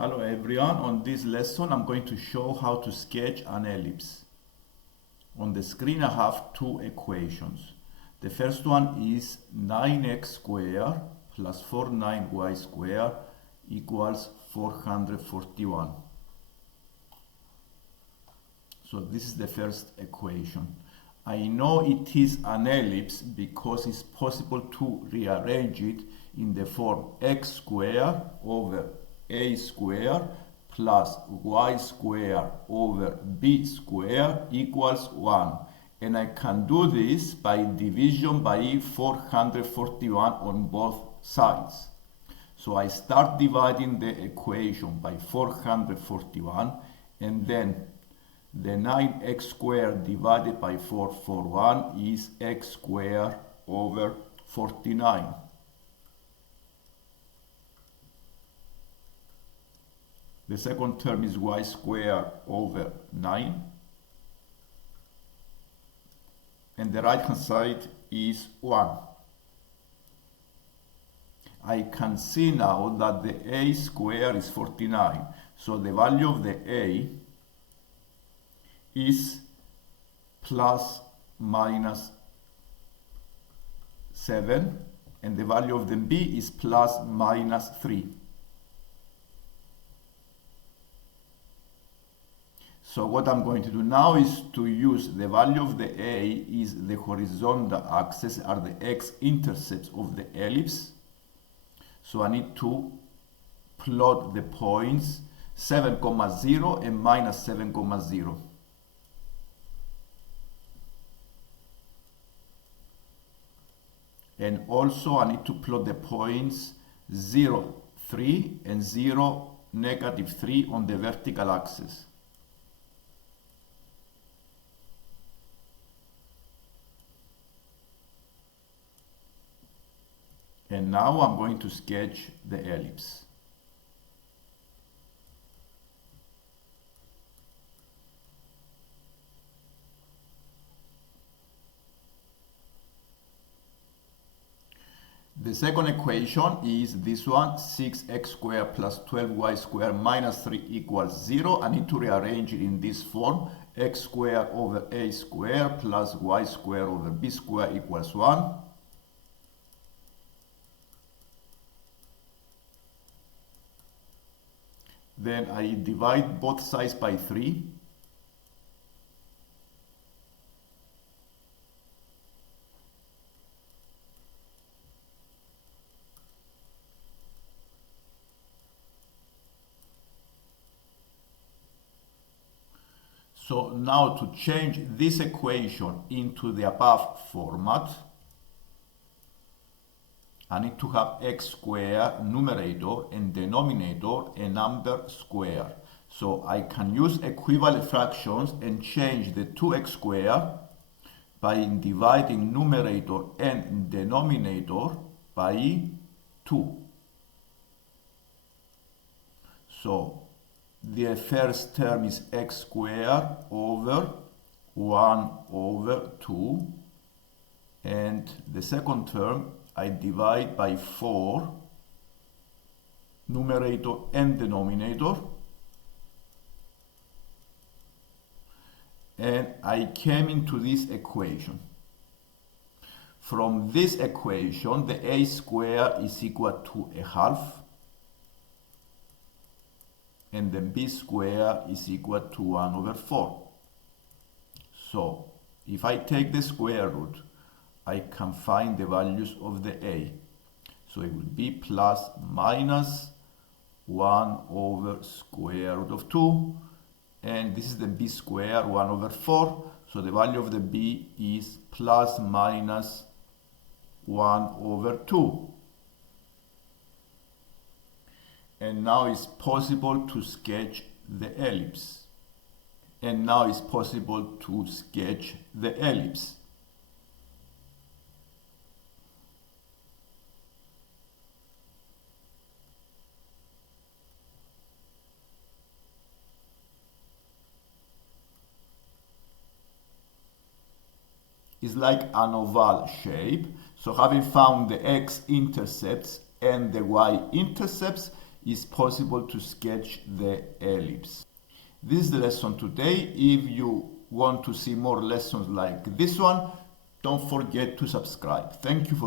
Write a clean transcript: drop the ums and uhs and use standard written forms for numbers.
Hello everyone, on this lesson I'm going to show how to sketch an ellipse. On the screen I have two equations. The first one is 9x squared plus 49y squared equals 441. So this is the first equation. I know it is an ellipse because it's possible to rearrange it in the form x squared over a squared plus y squared over b squared equals 1. And I can do this by division by 441 on both sides. So I start dividing the equation by 441 and then the 9x squared divided by 441 is x squared over 49. The second term is y squared over 9. And the right hand side is 1. I can see now that the a squared is 49. So the value of the a is plus minus 7 and the value of the b is plus minus 3. So what I'm going to do now is to use the value of the a is the horizontal axis, are the x-intercepts of the ellipse. So I need to plot the points 7, 0 and minus 7, 0. And also I need to plot the points 0, 3 and 0, negative 3 on the vertical axis. And now I'm going to sketch the ellipse. The second equation is this one, 6x squared plus 12y squared minus 3 equals 0. I need to rearrange it in this form, x squared over a squared plus y squared over b squared equals 1. Then I divide both sides by 3. So now to change this equation into the above format, I need to have x squared numerator and denominator a number squared. So I can use equivalent fractions and change the 2x squared by dividing numerator and denominator by 2. So the first term is x squared over 1 over 2, and the second term I divide by 4, numerator and denominator, and I came into this equation. From this equation, the a squared is equal to a half, and the b squared is equal to 1 over 4. So if I take the square root, I can find the values of the a. So it will be plus minus 1 over square root of 2, and this is the b squared, 1 over 4. So the value of the b is plus minus 1 over 2. And now it's possible to sketch the ellipse. And now it's possible to sketch the ellipse. It's like an oval shape. So having found the x-intercepts and the y-intercepts, it's possible to sketch the ellipse. This is the lesson today. If you want to see more lessons like this one, don't forget to subscribe. Thank you for